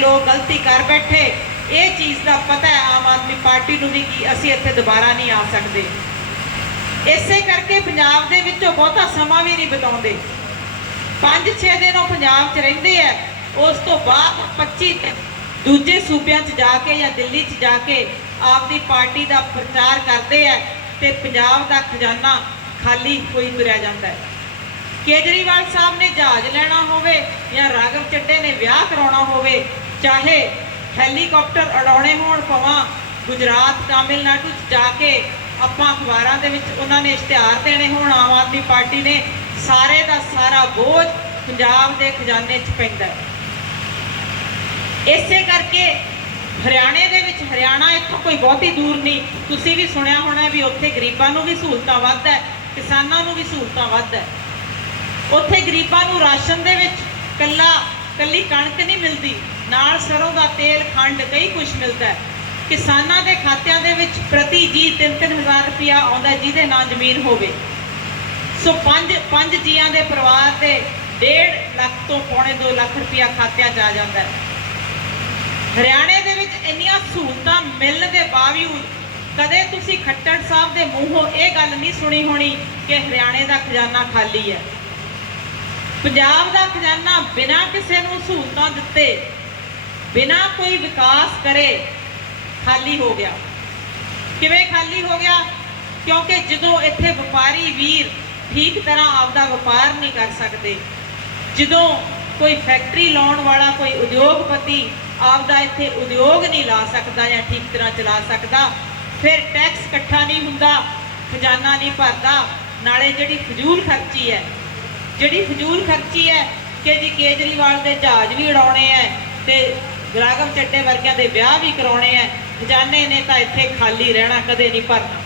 ਲੋਕ ਗਲਤੀ ਕਰ ਬੈਠੇ। ਇਹ ਚੀਜ਼ ਦਾ ਪਤਾ ਹੈ ਆਮ ਆਦਮੀ ਪਾਰਟੀ ਨੂੰ ਵੀ ਕਿ ਅਸੀਂ ਇੱਥੇ ਦੁਬਾਰਾ ਨਹੀਂ ਆ ਸਕਦੇ। ਇਸੇ ਕਰਕੇ ਪੰਜਾਬ ਦੇ ਵਿੱਚੋਂ ਬਹੁਤਾ ਸਮਾਂ ਵੀ ਨਹੀਂ ਬਿਤਾਉਂਦੇ। 5-6 ਦਿਨ ਉਹ ਪੰਜਾਬ 'ਚ ਰਹਿੰਦੇ ਆ। ਉਸ ਤੋਂ ਬਾਅਦ 25 ਦੂਜੇ ਸੂਬਿਆਂ 'ਚ ਜਾ ਕੇ ਜਾਂ ਦਿੱਲੀ 'ਚ ਜਾ ਕੇ ਆਪਦੀ ਪਾਰਟੀ ਦਾ ਪ੍ਰਚਾਰ ਕਰਦੇ ਆ ਤੇ ਪੰਜਾਬ ਦਾ ਖਜ਼ਾਨਾ ਖਾਲੀ ਹੋਈ ਤੁਰਿਆ ਜਾਂਦਾ ਹੈ। ਕੇਜਰੀਵਾਲ ਸਾਹਿਬ ਨੇ ਜਹਾਜ਼ ਲੈਣਾ ਹੋਵੇ ਜਾਂ ਰਾਘਵ ਚੱਡੇ ਨੇ ਵਿਆਹ ਕਰਾਉਣਾ ਹੋਵੇ ਚਾਹੇ ਹੈਲੀਕਾਪਟਰ ਉਡਾਉਣੇ ਹੋਣ ਪਵਾਂ ਗੁਜਰਾਤ, ਤਾਮਿਲਨਾਡੂ 'ਚ ਜਾ ਕੇ ਆਪਾਂ ਅਖਬਾਰਾਂ ਦੇ ਵਿੱਚ ਉਹਨਾਂ ਨੇ ਇਸ਼ਤਿਹਾਰ ਦੇਣੇ ਹੋਣ, ਆਮ ਆਦਮੀ ਪਾਰਟੀ ਨੇ, ਸਾਰੇ ਦਾ ਸਾਰਾ ਬੋਝ ਪੰਜਾਬ ਦੇ ਖਜ਼ਾਨੇ 'ਚ ਪੈਂਦਾ ਇਸੇ ਕਰਕੇ ਹਰਿਆਣੇ ਦੇ ਵਿੱਚ, ਹਰਿਆਣਾ ਇੱਥੋਂ ਕੋਈ ਬਹੁਤੀ ਦੂਰ ਨਹੀਂ। ਤੁਸੀਂ ਵੀ ਸੁਣਿਆ ਹੋਣਾ ਵੀ ਉੱਥੇ ਗਰੀਬਾਂ ਨੂੰ ਵੀ ਸਹੂਲਤਾਂ ਵੱਧ ਹੈ, ਕਿਸਾਨਾਂ ਨੂੰ ਵੀ ਸਹੂਲਤਾਂ ਵੱਧ ਹੈ। ਉੱਥੇ ਗਰੀਬਾਂ ਨੂੰ ਰਾਸ਼ਨ ਦੇ ਵਿੱਚ ਕੱਲਾ, ਕੱਲੀ ਕਣਕ ਨਹੀਂ ਮਿਲਦੀ। ਨਾਲ ਸਰੋਂ ਦਾ ਤੇਲ ਖੰਡ ਕਈ ਕੁਝ ਮਿਲਦਾ ਹੈ। ਕਿਸਾਨਾਂ ਦੇ ਖਾਤਿਆਂ ਦੇ ਵਿੱਚ ਪ੍ਰਤੀ ਜੀ 3-3000 ਰੁਪਇਆ ਆਉਂਦਾ ਜਿਹਦੇ ਨਾਂ ਜ਼ਮੀਨ ਹੋਵੇ। ਸੋ ਪੰਜ ਪੰਜ ਜੀਆਂ ਦੇ ਪਰਿਵਾਰ ਦੇ 1.5 ਲੱਖ ਤੋਂ ਪੌਣੇ 2 ਲੱਖ ਰੁਪਇਆ ਖਾਤਿਆਂ 'ਚ ਆ ਜਾਂਦਾ ਹੈ। ਹਰਿਆਣੇ ਦੇ ਵਿੱਚ ਇੰਨੀਆਂ ਸਹੂਲਤਾਂ ਮਿਲਣ ਦੇ ਬਾਵਜੂਦ ਕਦੇ ਤੁਸੀਂ ਖੱਟੜ ਸਾਹਿਬ ਦੇ ਮੂੰਹੋਂ ਇਹ ਗੱਲ ਨਹੀਂ ਸੁਣੀ ਹੋਣੀ ਕਿ ਹਰਿਆਣੇ ਦਾ ਖਜ਼ਾਨਾ ਖਾਲੀ ਹੈ। ਪੰਜਾਬ ਦਾ ਖਜ਼ਾਨਾ ਬਿਨਾਂ ਕਿਸੇ ਨੂੰ ਸਹੂਲਤਾਂ ਦਿੱਤੇ ਬਿਨਾਂ ਕੋਈ ਵਿਕਾਸ ਕਰੇ, ਖਾਲੀ ਹੋ ਗਿਆ। ਕਿਵੇਂ ਖਾਲੀ ਹੋ ਗਿਆ? ਕਿਉਂਕਿ ਜਦੋਂ ਇੱਥੇ ਵਪਾਰੀ ਵੀਰ ਠੀਕ ਤਰ੍ਹਾਂ ਆਪਦਾ ਵਪਾਰ ਨਹੀਂ ਕਰ ਸਕਦੇ, ਜਦੋਂ ਕੋਈ ਫੈਕਟਰੀ ਲਾਉਣ ਵਾਲਾ, ਕੋਈ ਉਦਯੋਗਪਤੀ ਆਪਦਾ ਇੱਥੇ ਉਦਯੋਗ ਨਹੀਂ ਲਾ ਸਕਦਾ ਜਾਂ ਠੀਕ ਤਰ੍ਹਾਂ ਚਲਾ ਸਕਦਾ, ਫਿਰ ਟੈਕਸ ਇਕੱਠਾ ਨਹੀਂ ਹੁੰਦਾ, ਖਜ਼ਾਨਾ ਨਹੀਂ ਭਰਦਾ, ਨਾਲੇ ਜਿਹੜੀ ਫਜ਼ੂਲ ਖਰਚੀ ਹੈ, ਜਿਹੜੀ ਫਜ਼ੂਲ ਖਰਚੀ ਹੈ ਕਿ ਜੀ ਕੇਜਰੀਵਾਲ ਦੇ ਜਹਾਜ਼ ਵੀ ਉਡਾਉਣੇ ਐ ਤੇ ਰਾਘਵ ਚੱਡੇ ਵਰਗਿਆਂ ਦੇ ਵਿਆਹ ਵੀ ਕਰਾਉਣੇ ਐ ਖਜ਼ਾਨੇ ਨੇ ਤਾਂ ਇੱਥੇ ਖਾਲੀ ਰਹਿਣਾ, ਕਦੇ ਨਹੀਂ ਭਰਨਾ।